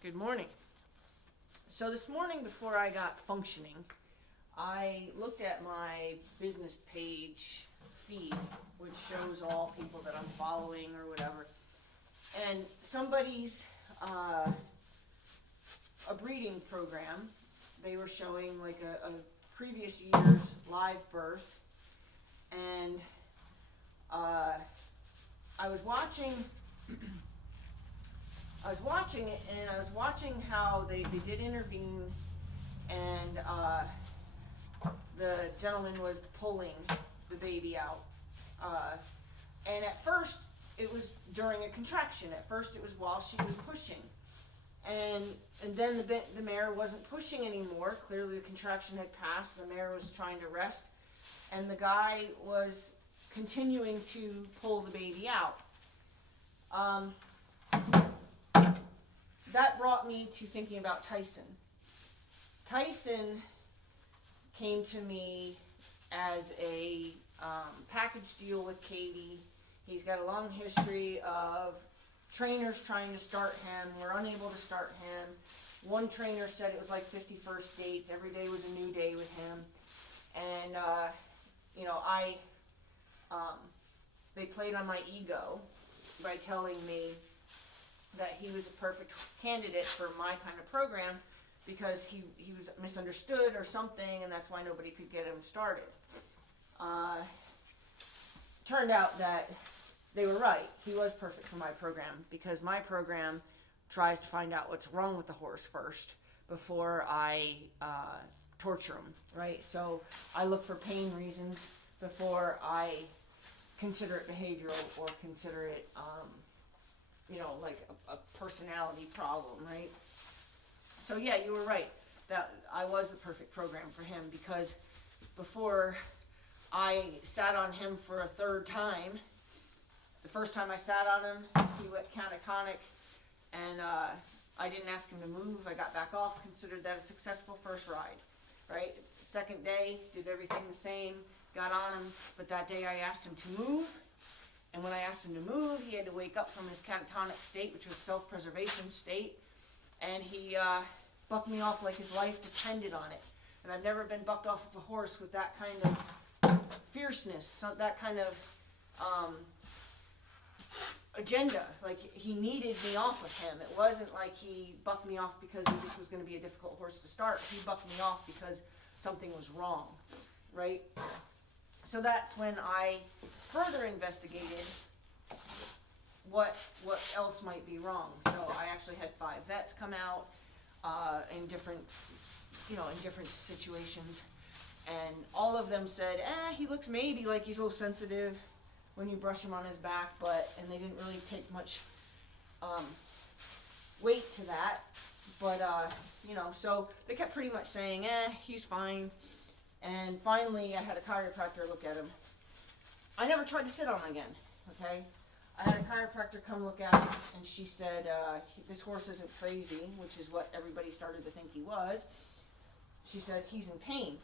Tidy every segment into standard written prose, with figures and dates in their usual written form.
Good morning. So this morning before I got functioning, I looked at my business page feed, which shows all people that I'm following or whatever. And somebody's a breeding program. They were showing like a previous year's live birth, and I was watching. I was watching it, and I was watching how they did intervene, and the gentleman was pulling the baby out. And at first, it was during a contraction. At first, it was while she was pushing. And then the mare wasn't pushing anymore. Clearly, the contraction had passed. The mare was trying to rest. And the guy was continuing to pull the baby out. That brought me to thinking about Tyson. Tyson came to me as a package deal with Katie. He's got a long history of trainers trying to start him. We're unable to start him. One trainer said it was like 51st dates. Every day was a new day with him. And, they played on my ego by telling me that he was a perfect candidate for my kind of program because he was misunderstood or something, and that's why nobody could get him started. Turned out that they were right. He was perfect for my program because my program tries to find out what's wrong with the horse first before I torture him, right? So I look for pain reasons before I consider it behavioral or consider it like a personality problem, right? So yeah, you were right. That I was the perfect program for him because before I sat on him for a third time, the first time I sat on him, he went catatonic, and I didn't ask him to move. I got back off, considered that a successful first ride, right? Second day, did everything the same, got on him, but that day I asked him to move. And when I asked him to move, he had to wake up from his catatonic state, which was self-preservation state, and he bucked me off like his life depended on it. And I've never been bucked off of a horse with that kind of fierceness, that kind of agenda. Like, he needed me off of him. It wasn't like he bucked me off because this was going to be a difficult horse to start. He bucked me off because something was wrong, right? So that's when I further investigated what else might be wrong. So I actually had 5 vets come out in different situations, and all of them said, he looks maybe like he's a little sensitive when you brush him on his back, and they didn't really take much weight to that. But so they kept pretty much saying, he's fine. And finally, I had a chiropractor look at him. I never tried to sit on him again, okay? I had a chiropractor come look at him, and she said, this horse isn't crazy, which is what everybody started to think he was. She said, he's in pain.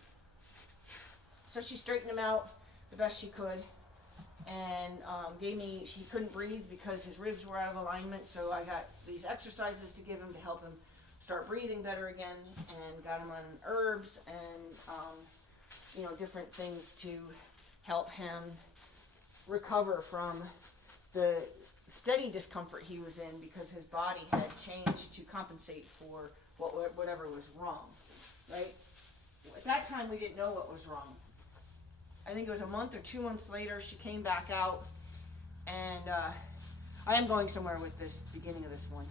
So she straightened him out the best she could, and he couldn't breathe because his ribs were out of alignment, so I got these exercises to give him to help him start breathing better again, and got him on herbs and different things to help him recover from the steady discomfort he was in because his body had changed to compensate for whatever was wrong, right? At that time, we didn't know what was wrong. I think it was a month or 2 months later, she came back out, and I am going somewhere with this beginning of this one.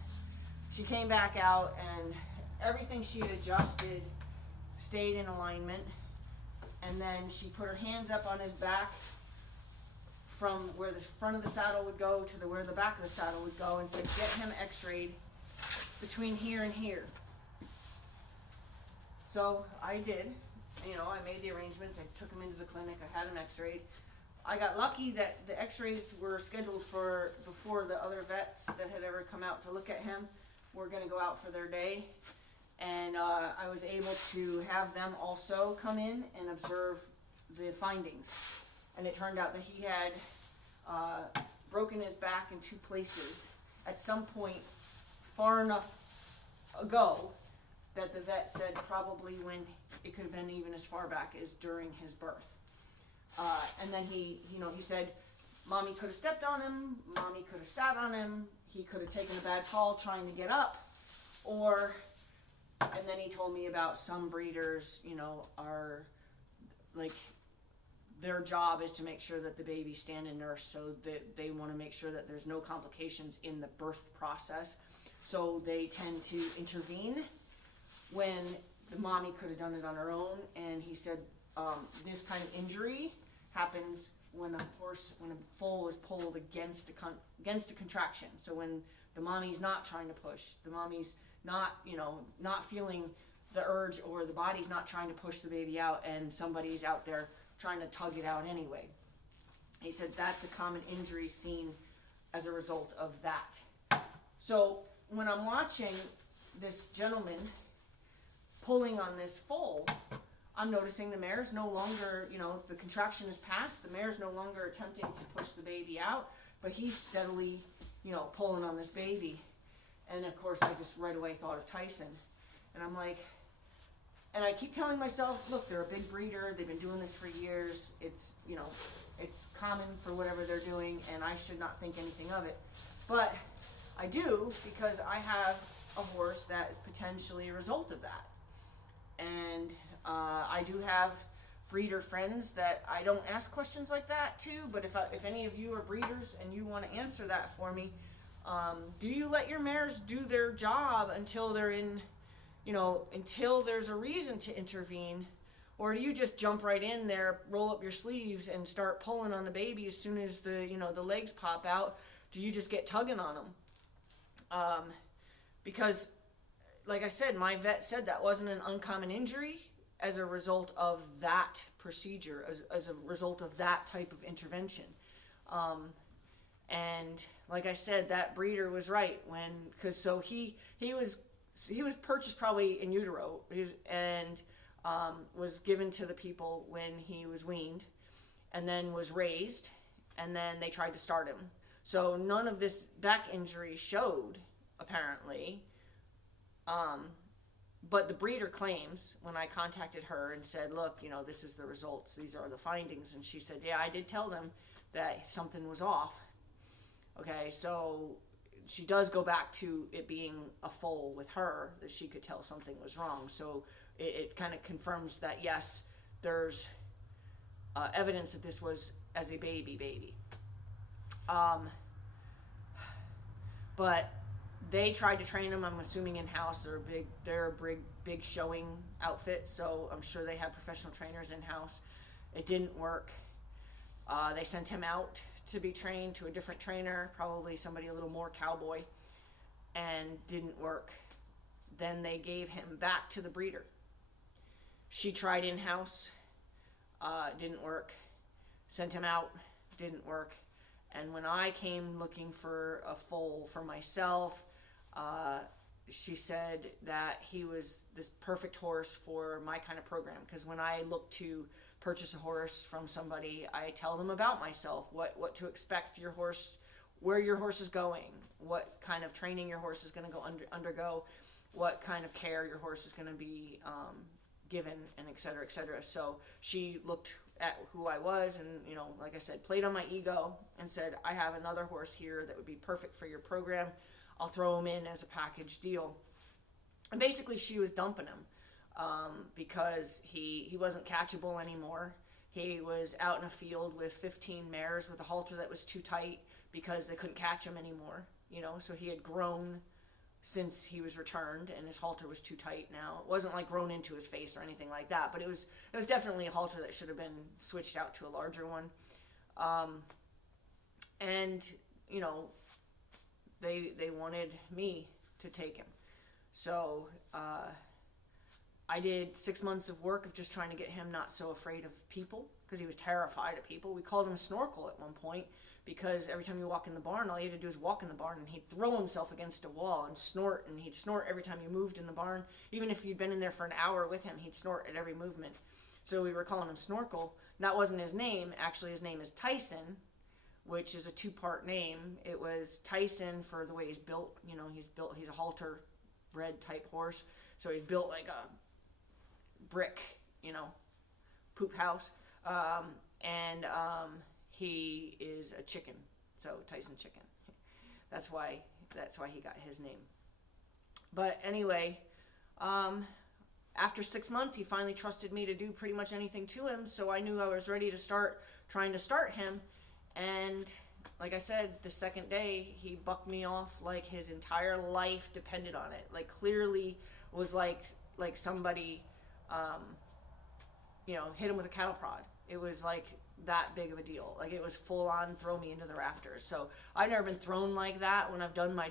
She came back out, and everything she had adjusted stayed in alignment. And then she put her hands up on his back from where the front of the saddle would go to where the back of the saddle would go, and said, get him x-rayed between here and here. So I did. I made the arrangements. I took him into the clinic. I had him x-rayed. I got lucky that the x-rays were scheduled for before the other vets that had ever come out to look at him were going to go out for their day. And I was able to have them also come in and observe the findings. And it turned out that he had broken his back in 2 places at some point far enough ago that the vet said probably when it could have been even as far back as during his birth. And then he said, Mommy could have stepped on him, Mommy could have sat on him, he could have taken a bad fall trying to get up, and then he told me about some breeders, are like, their job is to make sure that the baby's stand and nurse, so that they want to make sure that there's no complications in the birth process. So they tend to intervene when the mommy could have done it on her own. And he said this kind of injury happens when a foal is pulled against a contraction. So when the mommy's not trying to push, the mommy's not feeling the urge, or the body's not trying to push the baby out, and somebody's out there trying to tug it out anyway. He said that's a common injury seen as a result of that. So when I'm watching this gentleman pulling on this foal, I'm noticing the mare's no longer, the contraction is past, the mare's no longer attempting to push the baby out, but he's steadily, pulling on this baby. And of course I just right away thought of Tyson. And I'm like, and I keep telling myself, look, they're a big breeder. They've been doing this for years. It's, it's common for whatever they're doing, and I should not think anything of it. But I do, because I have a horse that is potentially a result of that. And I do have breeder friends that I don't ask questions like that to, but if any of you are breeders and you want to answer that for me, do you let your mares do their job until they're in, until there's a reason to intervene? Or do you just jump right in there, roll up your sleeves, and start pulling on the baby as soon as the legs pop out? Do you just get tugging on them? Because, like I said, my vet said that wasn't an uncommon injury as a result of that procedure, as a result of that type of intervention. And like I said, that breeder was right he was purchased probably in utero, and was given to the people when he was weaned, and then was raised, and then they tried to start him. So none of this back injury showed, apparently. But the breeder claims, when I contacted her and said, look, this is the results, these are the findings, and she said, yeah, I did tell them that something was off. Okay, so she does go back to it being a foal with her, that she could tell something was wrong. So it kind of confirms that, yes, there's evidence that this was as a baby. But they tried to train him, I'm assuming in-house. They're a big showing outfit, so I'm sure they have professional trainers in-house. It didn't work. They sent him out to be trained to a different trainer, probably somebody a little more cowboy, and didn't work. Then they gave him back to the breeder. She tried in-house, didn't work. Sent him out, didn't work. And when I came looking for a foal for myself, she said that he was this perfect horse for my kind of program. Because when I look to purchase a horse from somebody, I tell them about myself, what to expect your horse, where your horse is going, what kind of training your horse is going to go undergo, what kind of care your horse is going to be given, and et cetera, et cetera. So she looked at who I was and, like I said, played on my ego and said, I have another horse here that would be perfect for your program. I'll throw him in as a package deal. And basically she was dumping him. Because he wasn't catchable anymore. He was out in a field with 15 mares with a halter that was too tight because they couldn't catch him anymore. So he had grown since he was returned, and his halter was too tight now. It wasn't like grown into his face or anything like that, but it was definitely a halter that should have been switched out to a larger one. And they wanted me to take him. So I did 6 months of work of just trying to get him not so afraid of people, because he was terrified of people. We called him Snorkel at one point, because every time you walk in the barn, all you had to do is walk in the barn, and he'd throw himself against a wall and snort, and he'd snort every time you moved in the barn. Even if you'd been in there for an hour with him, he'd snort at every movement. So we were calling him Snorkel. And that wasn't his name. Actually, his name is Tyson, which is a two-part name. It was Tyson for the way he's built. He's a halter bred type horse. So he's built like a brick, poop house. He is a chicken. So Tyson Chicken. That's why he got his name. But anyway, after 6 months, he finally trusted me to do pretty much anything to him. So I knew I was ready to start trying to start him. And like I said, the second day, he bucked me off like his entire life depended on it. Like clearly was like somebody, hit him with a cattle prod. It was like that big of a deal. Like it was full on throw me into the rafters. So I've never been thrown like that when I've done my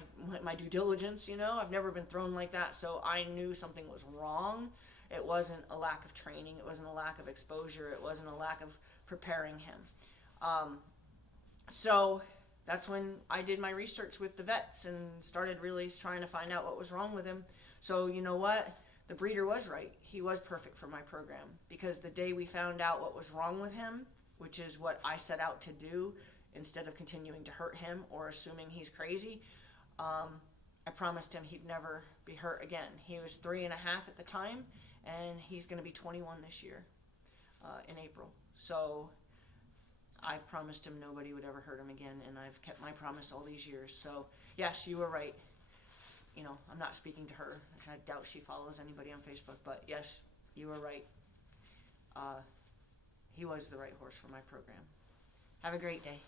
due diligence, I've never been thrown like that. So I knew something was wrong. It wasn't a lack of training. It wasn't a lack of exposure. It wasn't a lack of preparing him. So that's when I did my research with the vets and started really trying to find out what was wrong with him. So you know what? The breeder was right. He was perfect for my program, because the day we found out what was wrong with him, which is what I set out to do instead of continuing to hurt him or assuming he's crazy, I promised him he'd never be hurt again. He was 3.5 at the time, and he's going to be 21 this year in April. So I've promised him nobody would ever hurt him again, and I've kept my promise all these years. So yes, you were right. I'm not speaking to her. I doubt she follows anybody on Facebook, but yes, you were right. He was the right horse for my program. Have a great day.